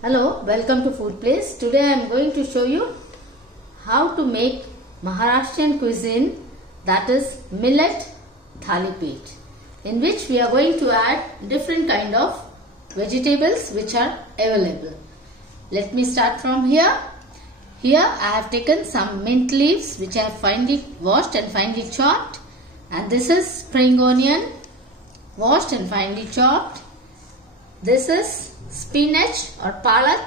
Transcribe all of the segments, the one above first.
Hello, welcome to Food Place. Today I am going to show you how to make Maharashtrian cuisine, that is millet thalipeeth, in which we are going to add different kind of vegetables which are available. Let me start from here. Here I have taken some mint leaves which I have finely washed and finely chopped, and this is spring onion washed and finely chopped. This is spinach or palak,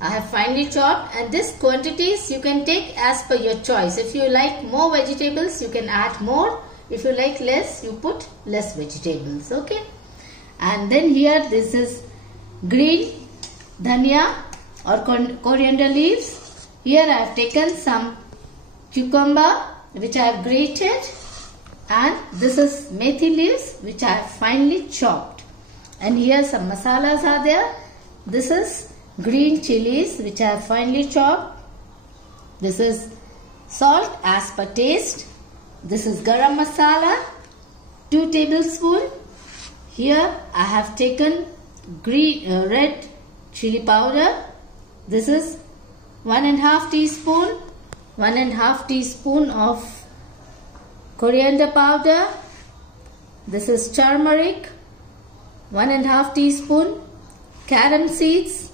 I have finely chopped, and this quantities you can take as per your choice. If you like more vegetables, you can add more. If you like less, you put less vegetables. Okay. And then here this is green dhania or coriander leaves. Here I have taken some cucumber which I have grated, and this is methi leaves which I have finely chopped. And here some masalas are there. This is green chilies which I have finely chopped. This is salt as per taste. This is garam masala, 2 tablespoons. Here I have taken red chili powder. This is 1½ teaspoon. 1½ teaspoon of coriander powder. This is turmeric, 1½ teaspoon. Carom seeds,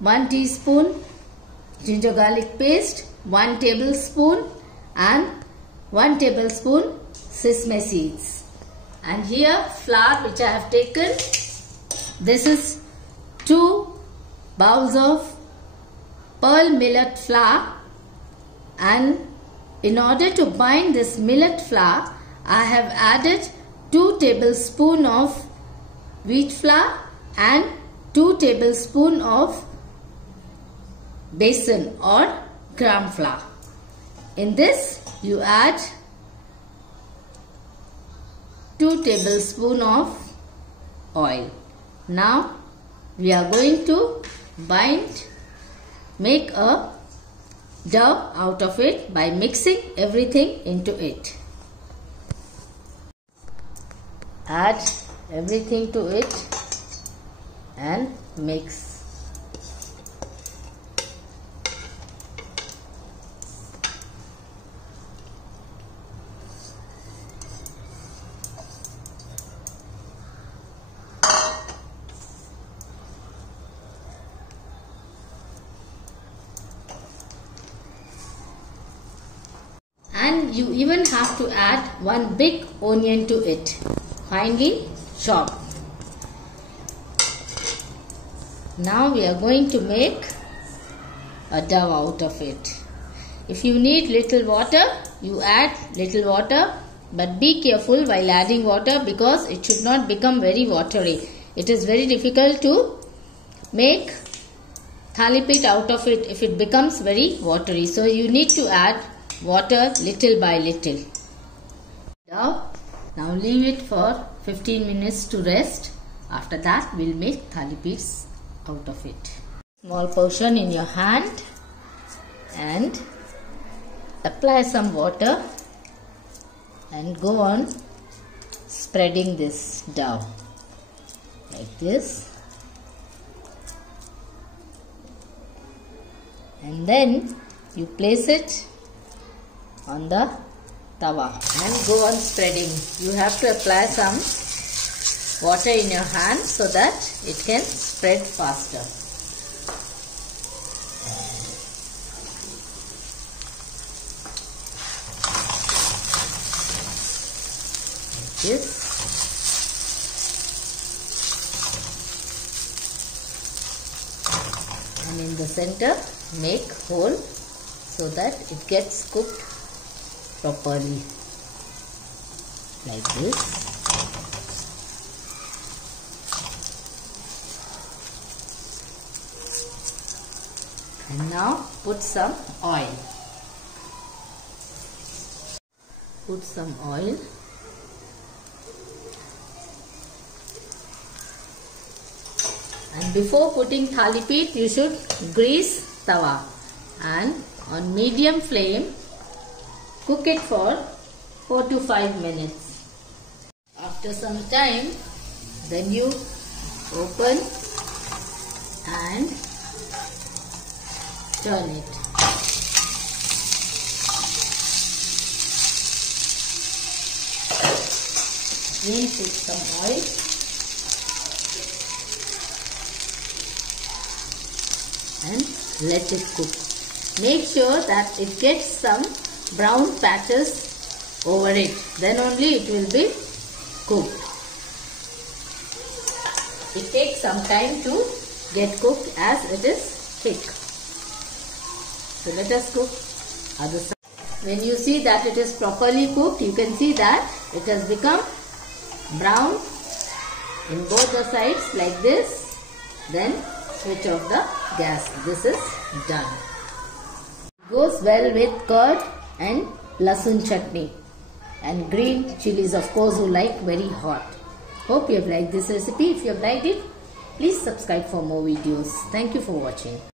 1 teaspoon. Ginger garlic paste, 1 tablespoon, and 1 tablespoon sesame seeds. And here flour which I have taken. This is 2 bowls of pearl millet flour, and in order to bind this millet flour, I have added 2 tablespoons of wheat flour and 2 tablespoons of besan or gram flour. In this you add 2 tablespoons of oil. Now we are going to make a dough out of it by mixing everything into it. Add everything to it and mix. And you even have to add 1 big onion to it, finely chopped. Now we are going to make a dough out of it. If you need little water, you add little water, but be careful while adding water because it should not become very watery. It is very difficult to make thalipeeth out of it if it becomes very watery. So you need to add water little by little. Now leave it for 15 minutes to rest. After that we will make thalipeeths out of it. Small portion in your hand and apply some water and go on spreading this dough like this, and then you place it on the tawa and go on spreading. You have to apply some water in your hand so that it can spread faster. Like this. And in the center make hole so that it gets cooked properly like this. And now put some oil. Put some oil. And before putting thalipeeth, you should grease tawa and on medium flame cook it for 4 to 5 minutes. After some time, then you open and turn it. Again put some oil and let it cook. Make sure that it gets some brown patches over it. Then only it will be cooked. It takes some time to get cooked as it is thick. So let us cook other side. When you see that it is properly cooked, you can see that it has become brown in both the sides like this. Then switch off the gas. This is done. Goes well with curd and lasun chutney and green chilies, of course, who like very hot. Hope you have liked this recipe. If you have liked it, please subscribe for more videos. Thank you for watching.